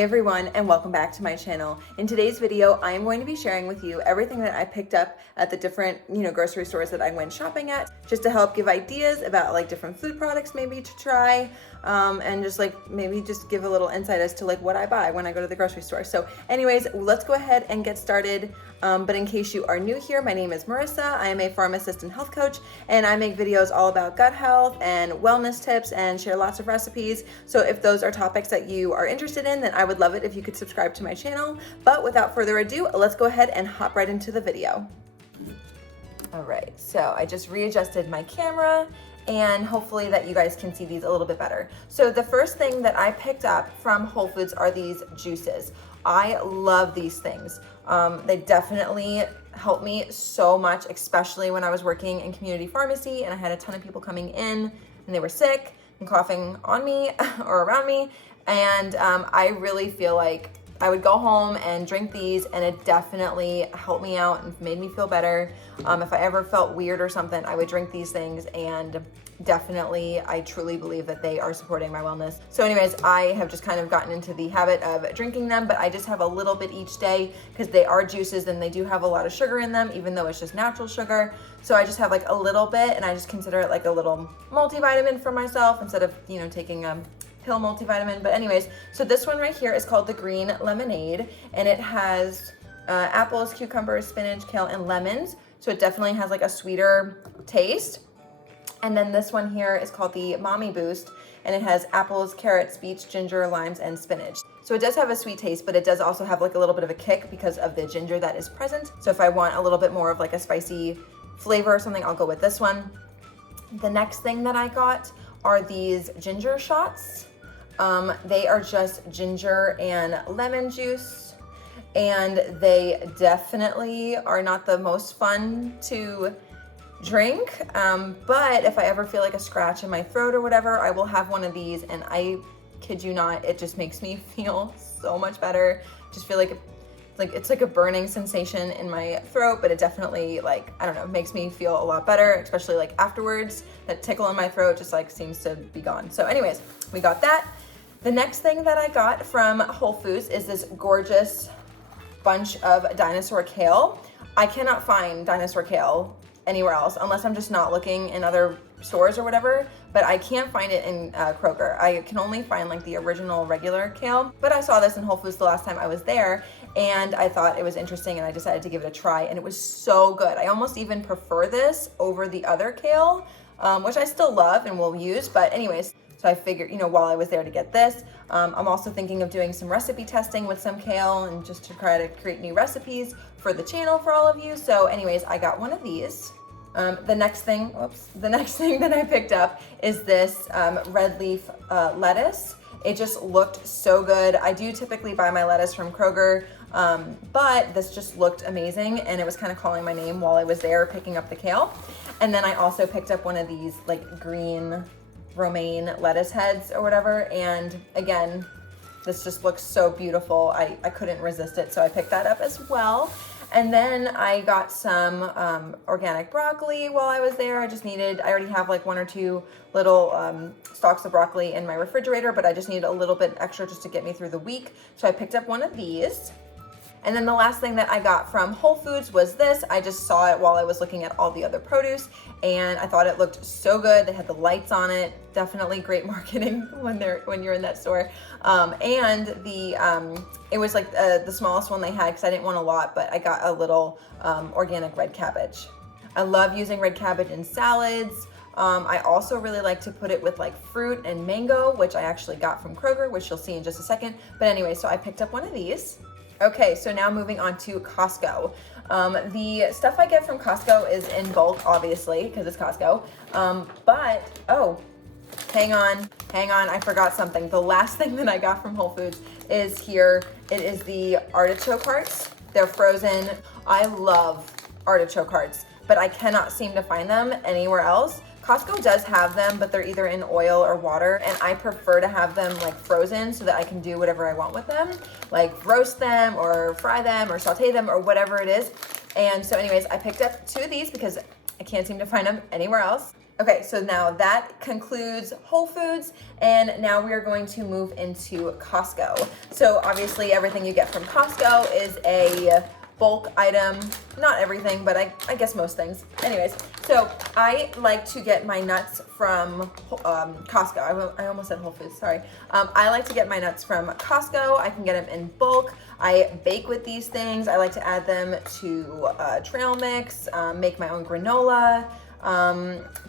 Hey everyone, and welcome back to my channel. In today's video, I am going to be sharing with you everything that I picked up at the different, grocery stores that I went shopping at, just to help give ideas about like different food products maybe to try, and just like maybe just give a little insight as to like what I buy when I go to the grocery store. So anyways, let's go ahead and get started. But in case you are new here, my name is Marissa. I am a pharmacist and health coach, and I make videos all about gut health and wellness tips and share lots of recipes. So if those are topics that you are interested in, then I would love it if you could subscribe to my channel. But without further ado, let's go ahead and hop right into the video. All right, so I just readjusted my camera and hopefully that you guys can see these a little bit better. So the first thing that I picked up from Whole Foods are these juices. I love these things. They definitely helped me so much, especially when I was working in community pharmacy and I had a ton of people coming in and they were sick and coughing on me or around me. And I really feel like I would go home and drink these and it definitely helped me out and made me feel better. If I ever felt weird or something, I would drink these things, and definitely, I truly believe that they are supporting my wellness. So anyways, I have just kind of gotten into the habit of drinking them, but I just have a little bit each day because they are juices and they do have a lot of sugar in them, even though it's just natural sugar. So I just have like a little bit, and I just consider it like a little multivitamin for myself instead of, taking pill multivitamin. But anyways, so this one right here is called the Green Lemonade, and it has apples, cucumbers, spinach, kale, and lemons. So it definitely has like a sweeter taste. And then this one here is called the Mommy Boost, and it has apples, carrots, beets, ginger, limes, and spinach. So it does have a sweet taste, but it does also have like a little bit of a kick because of the ginger that is present. So if I want a little bit more of like a spicy flavor or something, I'll go with this one. The next thing that I got are these ginger shots. They are just ginger and lemon juice, and they definitely are not the most fun to drink, but if I ever feel like a scratch in my throat or whatever, I will have one of these, and I kid you not, it just makes me feel so much better. Just feel like it's like a burning sensation in my throat, but it definitely, like, I don't know, makes me feel a lot better, especially like afterwards. That tickle in my throat just like seems to be gone. So anyways, we got that. The next thing that I got from Whole Foods is this gorgeous bunch of dinosaur kale. I cannot find dinosaur kale anywhere else unless I'm just not looking in other stores or whatever, but I can't find it in Kroger. I can only find like the original regular kale, but I saw this in Whole Foods the last time I was there and I thought it was interesting and I decided to give it a try, and it was so good. I almost even prefer this over the other kale, which I still love and will use, but anyways, so I figured, while I was there to get this, I'm also thinking of doing some recipe testing with some kale and just to try to create new recipes for the channel for all of you. So anyways, I got one of these. The next thing that I picked up is this red leaf lettuce. It just looked so good. I do typically buy my lettuce from Kroger, but this just looked amazing, and it was kind of calling my name while I was there picking up the kale. And then I also picked up one of these like green romaine lettuce heads or whatever, and again, this just looks so beautiful. I couldn't resist it, so I picked that up as well. And then I got some organic broccoli while I was there. I already have like one or two little stalks of broccoli in my refrigerator, but I just needed a little bit extra just to get me through the week. So I picked up one of these. And then the last thing that I got from Whole Foods was this. I just saw it while I was looking at all the other produce, and I thought it looked so good. They had the lights on it. Definitely great marketing when you're in that store. And it was like the smallest one they had because I didn't want a lot, but I got a little organic red cabbage. I love using red cabbage in salads. I also really like to put it with like fruit and mango, which I actually got from Kroger, which you'll see in just a second. But anyway, so I picked up one of these. Okay, so now moving on to Costco. The stuff I get from Costco is in bulk, obviously, because it's Costco. Hang on, I forgot something. The last thing that I got from Whole Foods is here. It is the artichoke hearts. They're frozen. I love artichoke hearts, but I cannot seem to find them anywhere else. Costco does have them, but they're either in oil or water, and I prefer to have them like frozen so that I can do whatever I want with them, like roast them or fry them or saute them or whatever it is. And so anyways, I picked up two of these because I can't seem to find them anywhere else. Okay, so now that concludes Whole Foods, and now we are going to move into Costco. So obviously everything you get from Costco is a bulk item. Not everything, but I guess most things. Anyways, so I like to get my nuts from Costco. I almost said Whole Foods, sorry. I like to get my nuts from Costco. I can get them in bulk. I bake with these things. I like to add them to trail mix, make my own granola,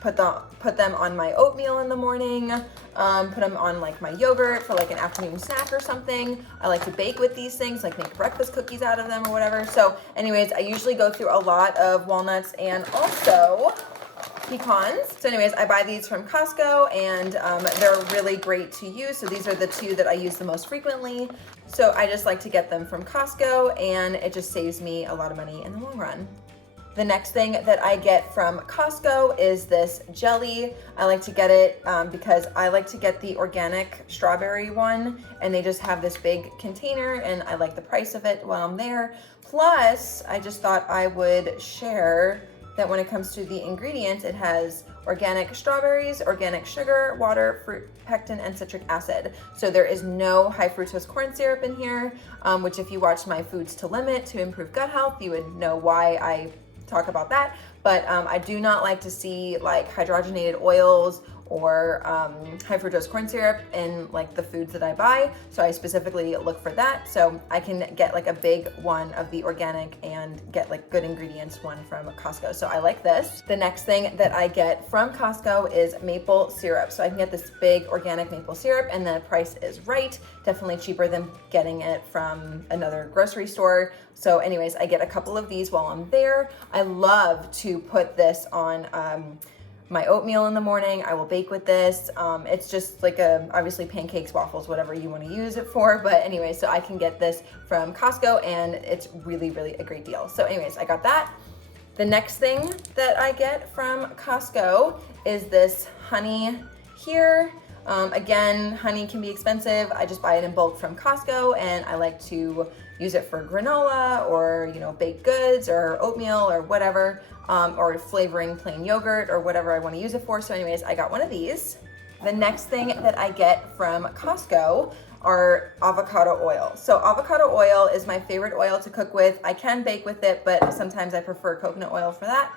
put them on my oatmeal in the morning, put them on like my yogurt for like an afternoon snack or something. I like to bake with these things, like make breakfast cookies out of them or whatever. So anyways, I usually go through a lot of walnuts and also pecans. So anyways, I buy these from Costco, and they're really great to use. So these are the two that I use the most frequently. So I just like to get them from Costco, and it just saves me a lot of money in the long run. The next thing that I get from Costco is this jelly. I like to get it because I like to get the organic strawberry one, and they just have this big container, and I like the price of it while I'm there. Plus, I just thought I would share that when it comes to the ingredients, it has organic strawberries, organic sugar, water, fruit, pectin, and citric acid. So there is no high fructose corn syrup in here, which if you watched my Foods to Limit to improve gut health, you would know why I talk about that. But I do not like to see like hydrogenated oils or high fructose corn syrup in like the foods that I buy. So I specifically look for that. So I can get like a big one of the organic and get like good ingredients one from Costco. So I like this. The next thing that I get from Costco is maple syrup. So I can get this big organic maple syrup, and the price is right. Definitely cheaper than getting it from another grocery store. So anyways, I get a couple of these while I'm there. I love to put this on my oatmeal in the morning. I will bake with this. It's just like obviously pancakes, waffles, whatever you want to use it for. But anyway, so I can get this from Costco, and it's really, really a great deal. So anyways, I got that. The next thing that I get from Costco is this honey here. Again, honey can be expensive. I just buy it in bulk from Costco, and I like to use it for granola or, baked goods or oatmeal or whatever, or flavoring plain yogurt or whatever I want to use it for. So anyways, I got one of these. The next thing that I get from Costco are avocado oil. So avocado oil is my favorite oil to cook with. I can bake with it, but sometimes I prefer coconut oil for that.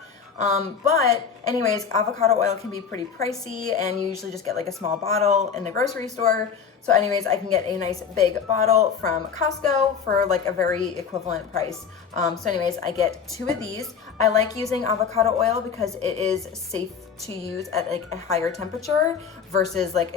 But anyways, avocado oil can be pretty pricey, and you usually just get like a small bottle in the grocery store. So anyways, I can get a nice big bottle from Costco for like a very equivalent price. So anyways, I get two of these. I like using avocado oil because it is safe to use at like a higher temperature versus like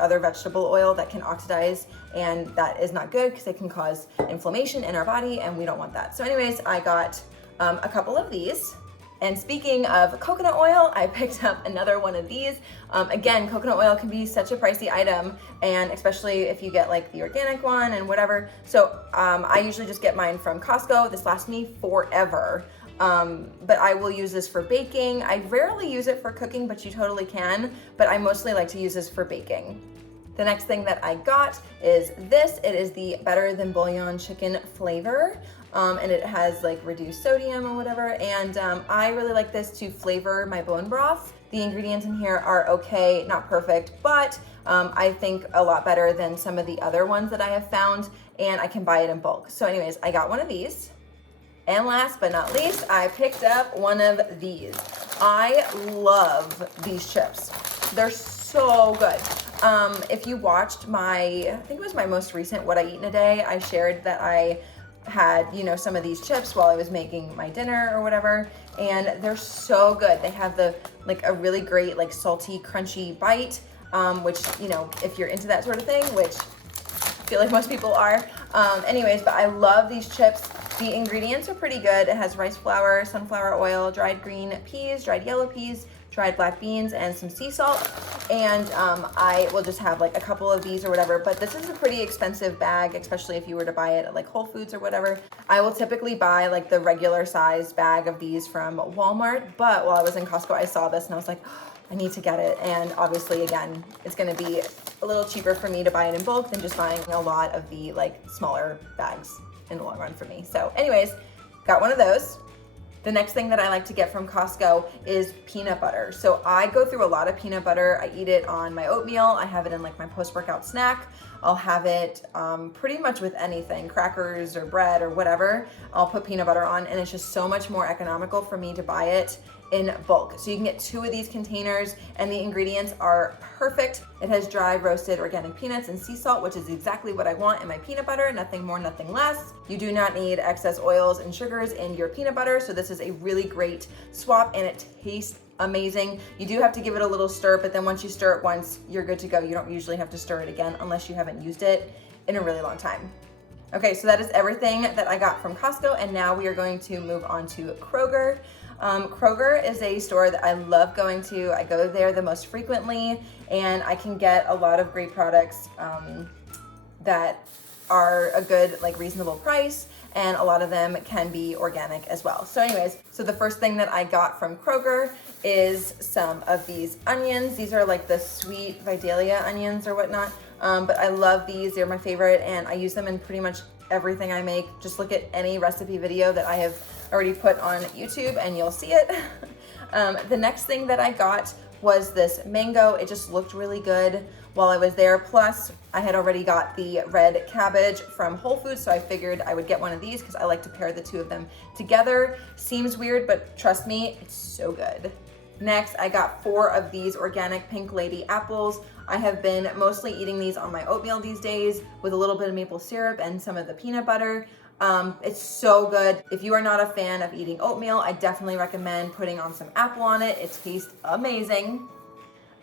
other vegetable oil that can oxidize, and that is not good because it can cause inflammation in our body, and we don't want that. So anyways, I got a couple of these. And speaking of coconut oil, I picked up another one of these. Again, coconut oil can be such a pricey item, and especially if you get like the organic one and whatever. So I usually just get mine from Costco. This lasts me forever. But I will use this for baking. I rarely use it for cooking, but you totally can. But I mostly like to use this for baking. The next thing that I got is this. It is the Better Than Bouillon chicken flavor. And it has like reduced sodium or whatever. And I really like this to flavor my bone broth. The ingredients in here are okay, not perfect, but I think a lot better than some of the other ones that I have found, and I can buy it in bulk. So anyways, I got one of these. And last but not least, I picked up one of these. I love these chips. They're so good. If you watched I think it was my most recent What I Eat in a Day, I shared that I had, some of these chips while I was making my dinner or whatever, and they're so good. They have a really great salty, crunchy bite, which, if you're into that sort of thing, which I feel like most people are. Anyways, but I love these chips. The ingredients are pretty good. It has rice flour, sunflower oil, dried green peas, dried yellow peas, dried black beans, and some sea salt. And I will just have a couple of these or whatever, but this is a pretty expensive bag, especially if you were to buy it at Whole Foods or whatever. I will typically buy the regular size bag of these from Walmart, but while I was in Costco, I saw this and I was like, oh, I need to get it. And obviously, again, it's gonna be a little cheaper for me to buy it in bulk than just buying a lot of the smaller bags in the long run for me. So anyways, got one of those. The next thing that I like to get from Costco is peanut butter. So I go through a lot of peanut butter. I eat it on my oatmeal. I have it in like my post-workout snack. I'll have it pretty much with anything, crackers or bread or whatever. I'll put peanut butter on, and it's just so much more economical for me to buy it in bulk. So you can get 2 of these containers, and the ingredients are perfect. It has dry roasted organic peanuts and sea salt, which is exactly what I want in my peanut butter, nothing more, nothing less. You do not need excess oils and sugars in your peanut butter, so this is a really great swap, and it tastes amazing. You do have to give it a little stir, but then once you stir it once, you're good to go. You don't usually have to stir it again unless you haven't used it in a really long time. Okay, so that is everything that I got from Costco, and now we are going to move on to Kroger. Kroger is a store that I love going to. I go there the most frequently, and I can get a lot of great products that are a good, like, reasonable price, and a lot of them can be organic as well. So anyways, so the first thing that I got from Kroger is some of these onions. These are like the sweet Vidalia onions or whatnot, but I love these. They're my favorite, and I use them in pretty much everything I make. Just look at any recipe video that I have already put on YouTube and you'll see it. The next thing that I got was this mango. It just looked really good while I was there. Plus, I had already got the red cabbage from Whole Foods, so I figured I would get one of these because I like to pair the 2 of them together. Seems weird, but trust me, it's so good. Next, I got 4 of these organic Pink Lady apples. I have been mostly eating these on my oatmeal these days with a little bit of maple syrup and some of the peanut butter. It's so good. If you are not a fan of eating oatmeal, I definitely recommend putting on some apple on it. It tastes amazing.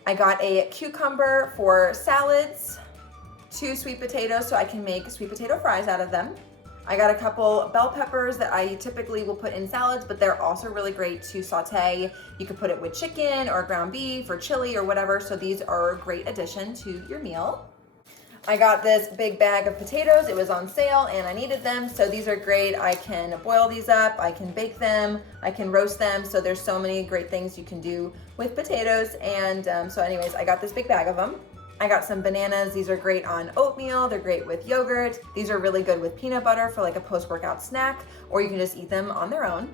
I got a cucumber for salads, 2 sweet potatoes so I can make sweet potato fries out of them. I got a couple bell peppers that I typically will put in salads, but they're also really great to saute. You could put it with chicken or ground beef or chili or whatever, so these are a great addition to your meal. I got this big bag of potatoes. It was on sale and I needed them, so these are great. I can boil these up, I can bake them, I can roast them, so there's so many great things you can do with potatoes. And so anyways, I got this big bag of them. I got some bananas. These are great on oatmeal. They're great with yogurt. These are really good with peanut butter for like a post-workout snack, or you can just eat them on their own.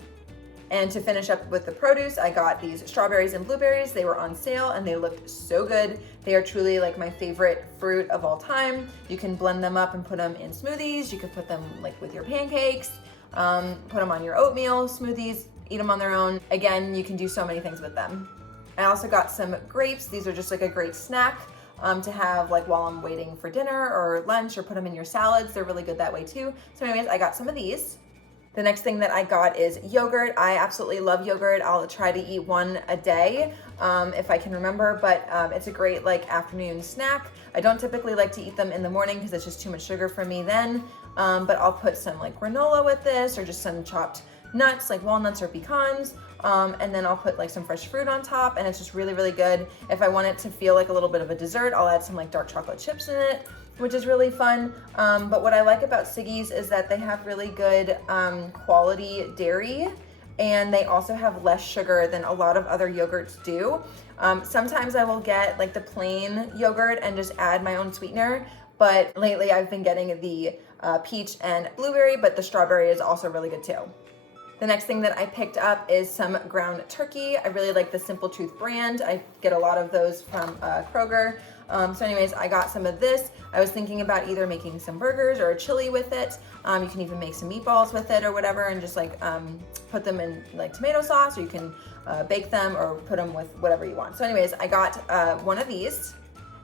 And to finish up with the produce, I got these strawberries and blueberries. They were on sale and they looked so good. They are truly like my favorite fruit of all time. You can blend them up and put them in smoothies. You could put them like with your pancakes, put them on your oatmeal smoothies, eat them on their own. Again, you can do so many things with them. I also got some grapes. These are just like a great snack to have like while I'm waiting for dinner or lunch, or put them in your salads. They're really good that way too. So anyways, I got some of these. The next thing that I got is yogurt. I absolutely love yogurt. I'll try to eat 1 a day if I can remember, but it's a great like afternoon snack. I don't typically like to eat them in the morning because it's just too much sugar for me then, but I'll put some like granola with this, or just some chopped nuts like walnuts or pecans, and then I'll put like some fresh fruit on top, and it's just really, really good. If I want it to feel like a little bit of a dessert, I'll add some like dark chocolate chips in it, which is really fun. But what I like about Siggi's is that they have really good quality dairy, and they also have less sugar than a lot of other yogurts do. Sometimes I will get like the plain yogurt and just add my own sweetener, but lately I've been getting the peach and blueberry, but the strawberry is also really good too. The next thing that I picked up is some ground turkey. I really like the Simple Truth brand. I get a lot of those from Kroger. So anyways, I got some of this. I was thinking about either making some burgers or a chili with it. You can even make some meatballs with it or whatever, and just like put them in like tomato sauce, or you can bake them or put them with whatever you want. So anyways, I got 1 of these.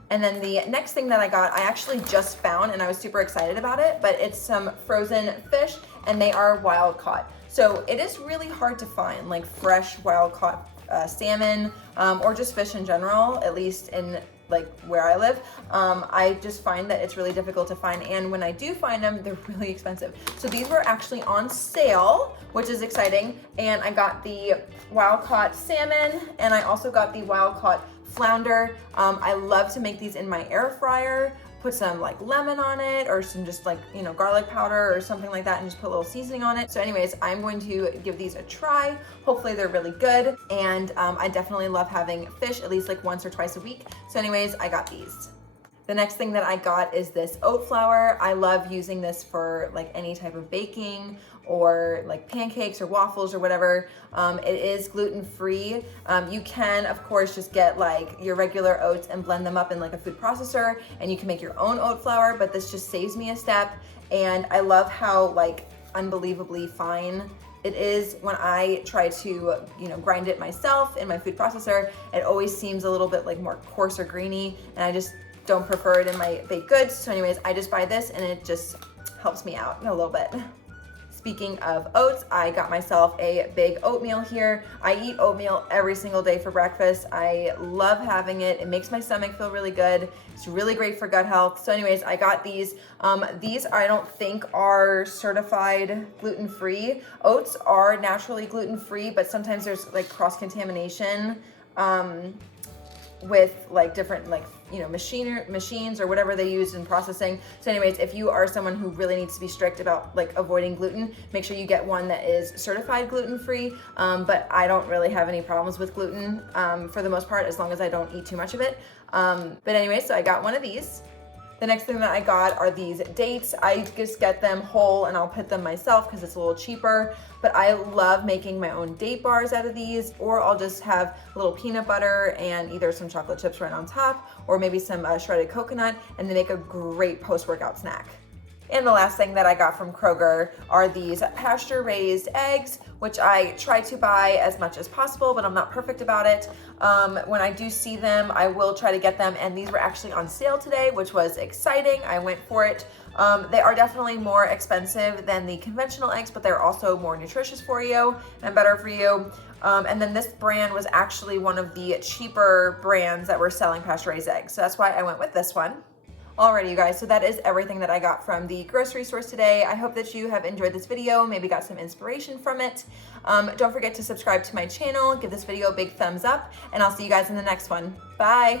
And then the next thing that I got, I actually just found, and I was super excited about it, but it's some frozen fish, and they are wild caught. So it is really hard to find like fresh wild caught salmon, or just fish in general, at least in like where I live. I just find that it's really difficult to find, and when I do find them, they're really expensive. So these were actually on sale, which is exciting, and I got the wild caught salmon, and I also got the wild caught flounder. I love to make these in my air fryer, put some like lemon on it, or some just like, you know, garlic powder or something like that, and just put a little seasoning on it. So anyways, I'm going to give these a try. Hopefully they're really good, and I definitely love having fish at least like once or twice a week. So anyways, I got these. The next thing that I got is this oat flour. I love using this for like any type of baking or like pancakes or waffles or whatever. It is gluten-free. You can, of course, just get like your regular oats and blend them up in like a food processor, and you can make your own oat flour, but this just saves me a step. And I love how like unbelievably fine it is when I try to, grind it myself in my food processor. It always seems a little bit like more coarse or grainy, and I just don't prefer it in my baked goods. So anyways, I just buy this and it just helps me out a little bit. Speaking of oats, I got myself a big oatmeal here. I eat oatmeal every single day for breakfast. I love having it. It makes my stomach feel really good. It's really great for gut health. So anyways, I got these. These I don't think are certified gluten-free. Oats are naturally gluten-free, but sometimes there's like cross-contamination with like different machines or whatever they use in processing. So anyways, if you are someone who really needs to be strict about like avoiding gluten, make sure you get one that is certified gluten-free. But I don't really have any problems with gluten for the most part, as long as I don't eat too much of it. But anyway, so I got one of these. The next thing that I got are these dates. I just get them whole and I'll pit them myself because it's a little cheaper, but I love making my own date bars out of these, or I'll just have a little peanut butter and either some chocolate chips right on top, or maybe some shredded coconut, and they make a great post-workout snack. And the last thing that I got from Kroger are these pasture-raised eggs, which I try to buy as much as possible, but I'm not perfect about it. When I do see them, I will try to get them, and these were actually on sale today, which was exciting. I went for it. They are definitely more expensive than the conventional eggs, but they're also more nutritious for you and better for you. And then this brand was actually one of the cheaper brands that were selling pasture-raised eggs, so that's why I went with this one. Alrighty, you guys, so that is everything that I got from the grocery stores today. I hope that you have enjoyed this video, maybe got some inspiration from it. Don't forget to subscribe to my channel, give this video a big thumbs up, and I'll see you guys in the next one. Bye!